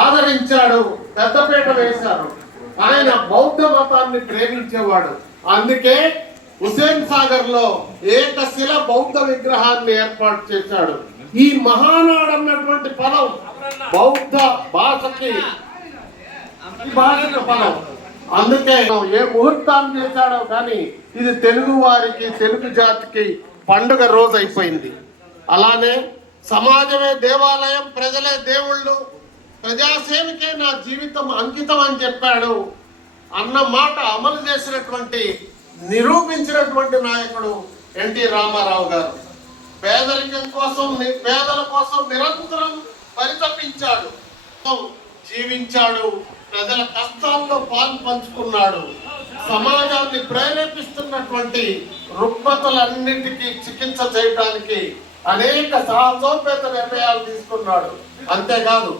ఆదరించాడు, పెద్దపీట వేశారు. ఆయన బౌద్ధ మతాన్ని ప్రేమించేవాడు. అందుకే హుసేన్ సాగర్ లో ఏకశిల బౌద్ధ విగ్రహాన్ని ఏర్పాటు చేశాడు. ఈ మహానాడు అన్నటువంటి పదం బౌద్ధ భాషకి పదం. అందుకే ఏ ముహూర్తాన్ని చేశాడో కానీ ఇది తెలుగు వారికి, తెలుగు జాతికి పండుగ రోజు అయిపోయింది. అలానే సమాజమే దేవాలయం, ప్రజలే దేవుళ్ళు, ప్రజాసేవకే నా జీవితం అంకితం అని చెప్పాడు. అన్న మాట అమలు చేసినటువంటి, నిరూపించినటువంటి నాయకుడు ఎన్టీ రామారావు గారు. పేదరికం కోసం, పేదల కోసం నిరంతరం పరితపించాడు, జీవించాడు, ప్రజల కష్టాల్లో పాలు పంచుకున్నాడు. సమాజాన్ని ప్రేరేపిస్తున్నటువంటి రుగ్మతలన్నింటికీ చికిత్స చేయడానికి అనేక సాహసోపేత నిర్ణయాలు తీసుకున్నాడు. అంతేకాదు